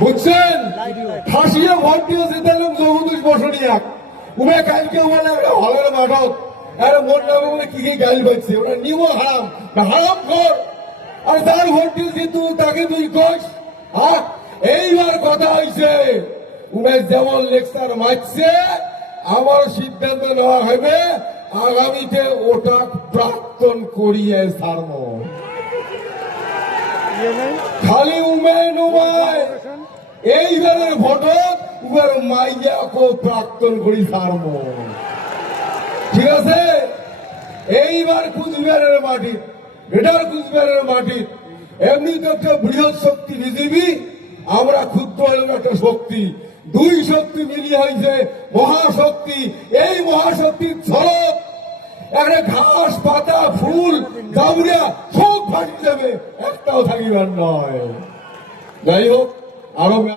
বুঝছেন? ফাঁসিয়ে ভোট দিয়েছে তাহলে জগদীশ বসনিয়াক উমে কালকে বলে হলের মাঠক আরে মোট নামে বলে কি কি গালি পাচ্ছে ওরা নিব হারাম হারাম কর আর তার ভোট দিয়েছি তুই তাকে তুই কস। হ্যাঁ এইবার কথা হয়েছে উমেশ যেমন লেকচার মারছে আমার সিদ্ধান্ত নেওয়া হবে আগামীতে ওটা প্রাক্তন করিয়ে ছাড়ব। খালি উমেন উমায় এইবারের ভোটক উবার মাইয়াকে প্রাক্তন করি ছাড়ব। ঠিক আছে? এইবার কুচবিহারের মাটি বেটার কুচবিহারের মাটি এমনি তো একটা বৃহৎ শক্তি বিজেপি, আমরা ক্ষুদ্র হলাম একটা শক্তি, দুই শক্তি মিলিয়ে হয়েছে মহাশক্তি। এই মহাশক্তির ঝলক একটা ঘাস পাতা ফুল গাউরিয়া সব ফাটি যাবে, একটাও থাকিবার নয়। যাই হোক আরো